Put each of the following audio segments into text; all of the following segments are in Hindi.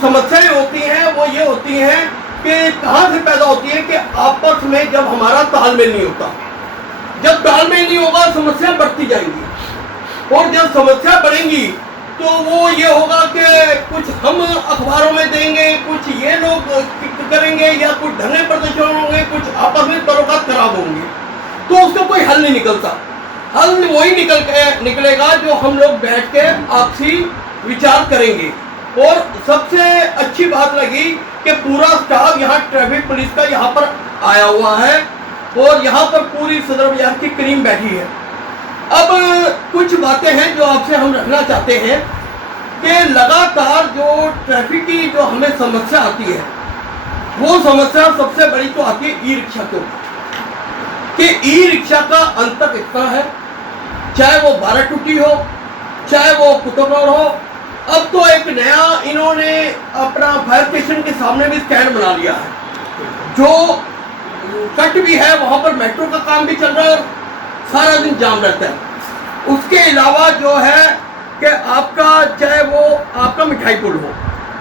समस्याएं होती हैं वो ये होती हैं कि कहाँ से पैदा होती है कि आपस में जब हमारा तालमेल नहीं होता। जब तालमेल नहीं होगा समस्या बढ़ती जाएंगी, और जब समस्या बढ़ेंगी तो वो ये होगा कि कुछ हम अखबारों में देंगे, कुछ ये लोग करेंगे, या कुछ धरने प्रदर्शन होंगे, कुछ आपस में तल्लुकात खराब होंगे, तो उसका कोई हल नहीं निकलता। हल वही निकलेगा जो हम लोग बैठ के आपसी विचार करेंगे। और सबसे अच्छी बात लगी कि पूरा स्टाफ यहाँ ट्रैफिक पुलिस का यहाँ पर आया हुआ है, और यहाँ पर पूरी सदर बाजार की क्रीम बैठी है। अब कुछ बातें हैं जो आपसे हम रखना चाहते हैं कि लगातार जो ट्रैफिक की जो हमें समस्या आती है, वो समस्या सबसे बड़ी तो आती है ई रिक्शा को, कि ई रिक्शा का अंतर इतना है, चाहे वो 12 टूटी हो, चाहे वो कुतुब रोड हो। अब तो एक नया इन्होंने अपना फायर स्टेशन के सामने भी स्टैंड बना लिया है, जो कट भी है, वहां पर मेट्रो का काम भी चल रहा है और सारा दिन जाम रहता है। उसके अलावा जो है कि आपका चाहे वो आपका मिठाई पुल हो,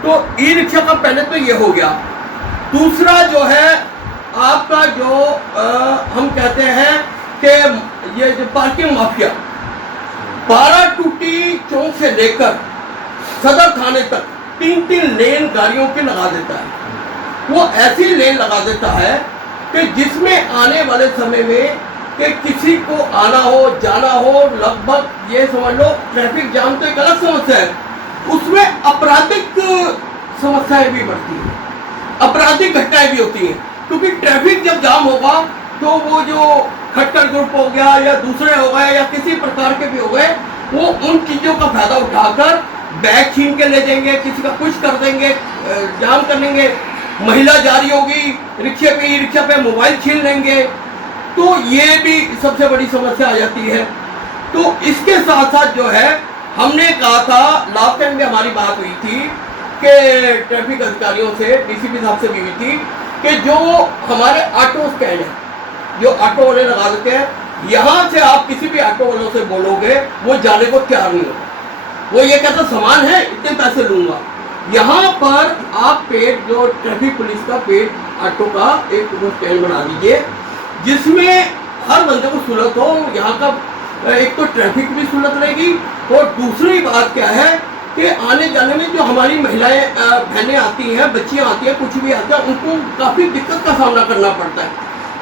तो ई रिक्शा का पहले तो ये हो गया। दूसरा जो है आपका जो हम कहते हैं कि ये जो पार्किंग माफिया 12 टूटी चौक से लेकर सदर थाने तक 3-3 लेन गाड़ियों के लगा देता है। वो ऐसी लेन लगा देता है कि जिसमें आने वाले समय में कि किसी को आना हो जाना हो, लगभग ये समझ लो ट्रैफिक जाम तो एक अलग समस्या है, उसमें आपराधिक समस्याएं भी बढ़ती हैं, आपराधिक घटनाएं भी होती हैं। क्योंकि ट्रैफिक जब जाम होगा तो वो जो खट्टर ग्रुप हो गया या दूसरे हो गए या किसी प्रकार के भी हो गए, वो उन चीज़ों का फायदा उठाकर बैग छीन के ले जाएंगे, किसी का कुछ कर देंगे, जाम कर लेंगे। महिला जा रही होगी रिक्शे पे, ई रिक्शा पे मोबाइल छीन लेंगे, तो ये भी सबसे बड़ी समस्या आ जाती है। तो इसके साथ साथ जो है हमने कहा था, लास्ट टाइम भी हमारी बात हुई थी कि ट्रैफिक अधिकारियों से, डीसीपी साहब से भी हुई थी, कि जो हमारे ऑटो स्टैंड है, जो ऑटो वाले लगा देते हैं, यहाँ से आप किसी भी ऑटो वालों से बोलोगे वो जाने को तैयार नहीं होगा। वो ये कहता सामान है इतने पैसे लूंगा। यहाँ पर आप पेड जो ट्रैफिक पुलिस का पेड ऑटो का एक स्टैंड बना दीजिए, जिसमें हर बंदे को सहूलत हो। यहाँ का एक तो ट्रैफिक भी सहूलत रहेगी, और दूसरी बात क्या है कि आने जाने में जो हमारी महिलाएं बहनें आती हैं, बच्चियाँ आती हैं, कुछ भी आता है, उनको काफ़ी दिक्कत का सामना करना पड़ता है,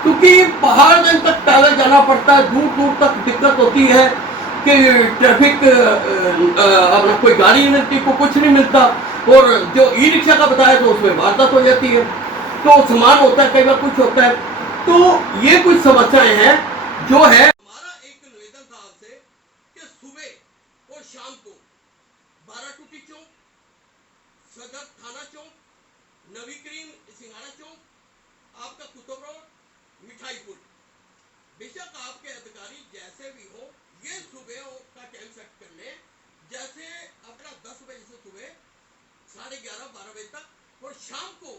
क्योंकि पहाड़गंज तक पैदल जाना पड़ता है, दूर दूर तक दिक्कत होती है कि ट्रैफिक अपना कोई गाड़ी नहीं मिलती, को कुछ नहीं मिलता। और जो ई रिक्शा का बताया तो उसमें वारदात हो जाती है, तो सामान होता है, कई बार कुछ होता है। तो ये कुछ समस्याएं हैं जो है। हमारा एक निवेदन था आपसे कि सुबह और शाम को 12 टूटी चौक, सदर थाना चौक, नवी क्रीम सिंघाड़ा चौक, आपका कुतुब रोड, मिठाई पुल, बेशक आपके अधिकारी जैसे भी हो, ये सुबह का टाइम सेट कर ले, जैसे अपना 10 बजे से सुबह 11:30-12 बजे तक, और शाम को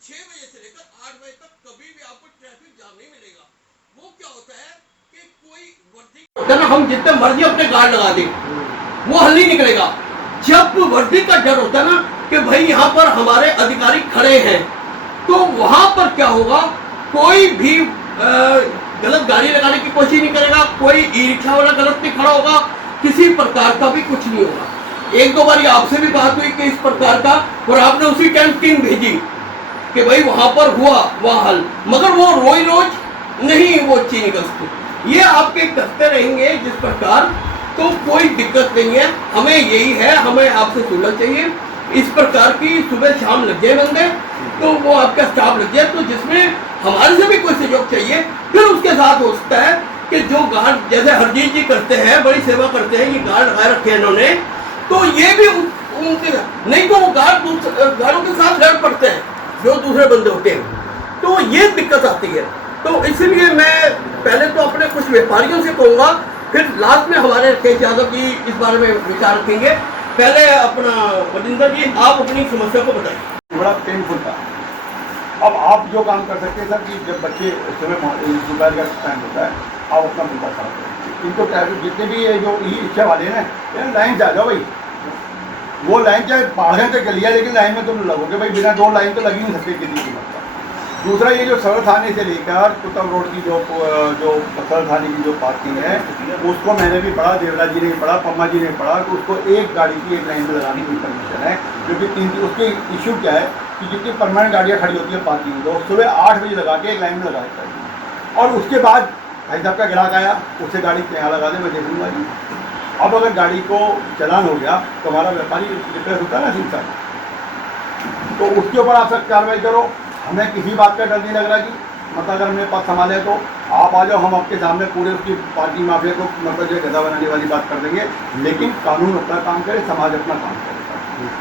6 बजे से लेकर 8 बजे तक कभी भी आपको ट्रैफिक जाम नहीं मिलेगा। वो क्या होता है कि कोई वर्दी होता है ना, हम जितने मर्जी अपने गार्ड लगा दें, वो हल नहीं निकलेगा। जब वर्दी का डर होता है ना कि भाई यहाँ पर हमारे अधिकारी खड़े हैं, तो वहां पर क्या होगा, कोई भी गलत गाड़ी लगाने की कोशिश नहीं करेगा, कोई ई रिक्शा वाला गलत नहीं खड़ा होगा, किसी प्रकार का भी कुछ नहीं होगा। एक दो बार आपसे भी बात हुई कि इस प्रकार का, और आपने उसी टाइम टीम भेजी कि भाई वहां पर हुआ वह हल, मगर वो रोज नहीं वो चीज निकल सकती। ये आपके करते रहेंगे जिस प्रकार, तो कोई दिक्कत नहीं है। हमें यही है, हमें आपसे सहूलत चाहिए इस प्रकार की, सुबह शाम लग जाए बंदे, तो वो आपका स्टाफ लग जाए, तो जिसमें हमारे से भी कोई सहयोग चाहिए। फिर उसके साथ हो सकता है कि जो गार्ड जैसे हरजीत जी करते हैं, बड़ी सेवा करते हैं, ये गार्ड लगाए रखे हैं इन्होंने, तो ये भी उनके नहीं तो वो गार्डों के साथ लड़ पड़ते हैं जो दूसरे बंदे होते हैं, तो ये दिक्कत आती है। तो इसलिए मैं पहले तो अपने कुछ व्यापारियों से कहूँगा, फिर लास्ट में हमारे राकेश यादव जी इस बारे में विचार रखेंगे। पहले अपना वजिंदर जी आप अपनी समस्या को बताइए। बड़ा पेनफुल था। अब आप जो काम कर सकते हैं सर कि जब बच्चे सुबह दोपहर का टाइम होता है, आप अपना मुद्दा साफ करें। इनको ट्रैफिक जितने भी ये जो ई रिक्शा वाले हैं, लाइन जा जाओ भाई, वो लाइन चाहे बाहर तक चली है, लेकिन लाइन में तुम लगोगे भाई, बिना 2 लाइन तो लगी नहीं सकती किसी कीमत पर। दूसरा ये जो सदर थाने से लेकर कुतुब रोड की जो सदर थाने की जो पार्किंग है, उसको मैंने भी पढ़ा, देवराज जी ने भी पढ़ा, पम्मा जी ने भी पढ़ा कि उसको एक गाड़ी की एक लाइन में लगाने की परमिशन है, क्योंकि 3 उसके इशू क्या है कि जितनी परमानेंट गाड़ियाँ खड़ी होती है पार्किंग में, तो सुबह 8 बजे लगा के एक लाइन में लगा देता है, और उसके बाद भाई साहब का ग्राहक आया, उससे गाड़ी यहाँ लगा दे, मैं देख लूँगा जी। अब अगर गाड़ी को चलान हो गया तो हमारा व्यापारी रिप्लेस होता है ना सिंह साहब, तो उसके ऊपर आप सब कार्रवाई करो। हमें किसी बात का डर नहीं लग रहा कि मतलब अगर हमने पद संभाले तो आप आ जाओ, हम आपके सामने पूरे उसकी पार्किंग माफिया को मतलब जो गधा बनाने वाली बात कर देंगे, लेकिन कानून अपना काम करे, समाज अपना काम करे,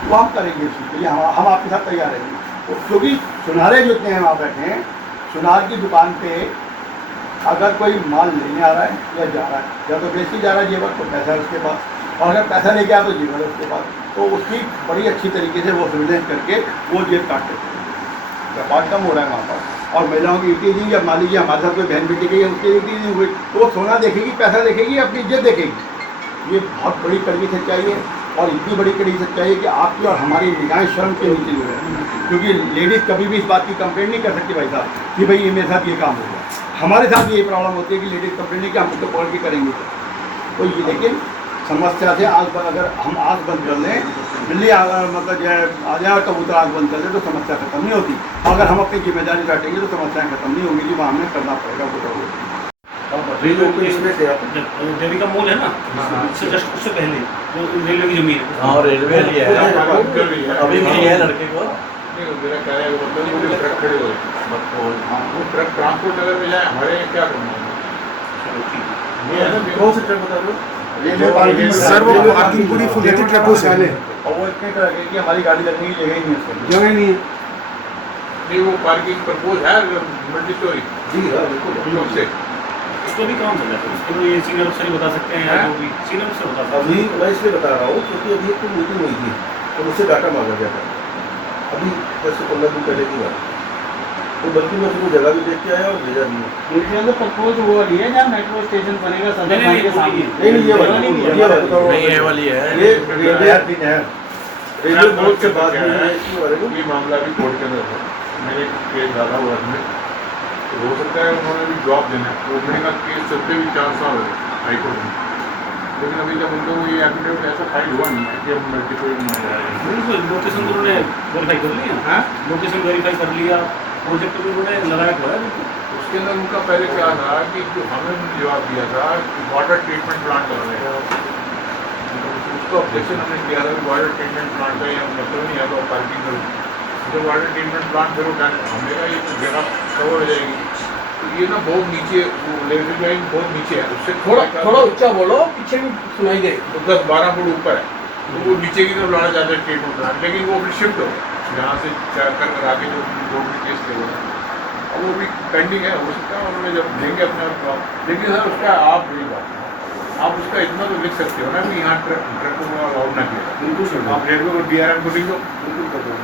वो हम करेंगे। उसी के लिए हम आपके साथ तैयार रहेंगे, तो क्योंकि सुनारे जितने हैं वहाँ बैठे हैं, सुनार की दुकान पे अगर कोई माल लेने आ रहा है या जा रहा है, या तो बेच के जा रहा है जेवर, तो पैसा है उसके पास, और अगर पैसा लेके आया तो जेवर है उसके पास, तो उसकी बड़ी अच्छी तरीके से वो सर्विलेंस करके वो जेब काट देते हैं। व्यापार कम हो रहा है वहाँ पर, और महिलाओं की इटीजिंग, जब मान लीजिए हमारे साथ कोई बहन बेटी गई है, उसकी इटीजिंग हुई, तो वो सोना देखेगी, पैसा देखेगी, अपनी इज्जत देखेगी। ये बहुत बड़ी कड़वी सच्चाई है, और इतनी बड़ी कड़ी सच्चाई है कि आपकी और हमारी निगाहें शर्म के नीचे जो है, क्योंकि लेडीज़ कभी भी इस बात की कंप्लेंट नहीं कर सकती भाई साहब कि भाई ये मेरे साथ ये काम हो गया। हमारे साथ ये प्रॉब्लम होती है कि लेडीज़ कंप्लेंट नहीं कि हम तो पकड़ के करेंगे, तो ये लेकिन समस्या से आग बंद, अगर हम आग बंद कर लें, बिल्ली मतलब जो है आ जाए और कबूतर आग बंद कर लें, तो समस्या खत्म नहीं होती। अगर हम अपनी जिम्मेदारी काटेंगे तो समस्याएं खत्म नहीं होंगी जी, वहाँ हमें करना पड़ेगा वो। देवी का मूल है ना, उससे जस्ट उससे पहले वो रेलवे की जमीन है। हाँ रेलवे लिया है, अभी मिली है लड़के को। मेरा क्या है, वो मतलब नहीं, ट्रक खड़े हो गए, वो ट्रक ट्रांसपोर्ट नगर में जाए, हमारे यहाँ क्या करना है। कौन से ट्रक बता रहे हो? सर वो पार्किंग पूरी फुल है ट्रकों से, और वो इतने तरह के कि हमारी गाड़ी लगने की जगह ही नहीं है, जगह नहीं है। नहीं, वो पार्किंग प्रपोज है मल्टी स्टोरी जी हाँ बिल्कुल। से इसको भी काम चल रहा है, इसको ये सीनियर अफसर ही बता सकते हैं, या जो भी सीनियर अफसर बता सकते अभी मैं इसलिए बता रहा हूँ क्योंकि अभी एक मीटिंग हुई थी तो मुझसे डाटा मांगा गया था, अभी 10 से 15 दिन पहले की बात, तो बल्कि मैं उसको जगह भी देख के आया और भेजा भी। ये तो प्रपोज वो वाली है जहाँ मेट्रो स्टेशन बनेगा सदर नहीं, थाने के नहीं, सामने। नहीं ये वाली नहीं ये वाली है, ये रेलवे बोर्ड के बाद में है, इसके बारे में ये मामला भी कोर्ट के अंदर है। मैंने एक केस डाला हुआ है, तो हो सकता है उन्होंने भी जॉब देना है, तो मैंने कहा केस चलते भी 4 साल हो गए हाईकोर्ट में, लेकिन अभी तक उनको ये एफिडेविट ऐसा फाइल हुआ नहीं है कि हम मल्टीपल बिल्कुल। लोकेशन तो उन्होंने वेरीफाई कर लिया, है। लोकेशन वेरीफाई कर लिया, प्रोजेक्ट भी उन्होंने लगाया हुआ है। उसके अंदर उनका पहले क्या था कि जो हमें जवाब दिया था कि वाटर ट्रीटमेंट प्लांट कर रहे हैं, उसको ऑब्जेक्शन हमने किया था कि वाटर ट्रीटमेंट प्लांट का यहाँ मतलब नहीं है, तो पार्किंग करो, जब वाटर ट्रीटमेंट प्लांट फिर हमने कहा ये तो जगह कवर हो जाएगी, तो ये ना बहुत नीचे, लेवल लाइन बहुत नीचे है, उससे थोड़ा ऊंचा बोलो, पीछे भी सुनाई दे। तो 10-12 फुट ऊपर है, तो वो नीचे की तरफ लाना चाहते हैं ट्रीटमेंट प्लांट, लेकिन वो फिर शिफ्ट हो यहाँ से कर आगे जो रोड में केस थे और वो भी पेंडिंग है, हो सकता है उन्होंने जब देंगे अपने आप, लेकिन सर उसका आप मेरी बात, आप उसका इतना तो लिख सकते हो ना कि यहाँ ट्रकों को अलाउड ना किया, बिल्कुल आप रेलवे को DRM को लिख दो, बिल्कुल कर दो।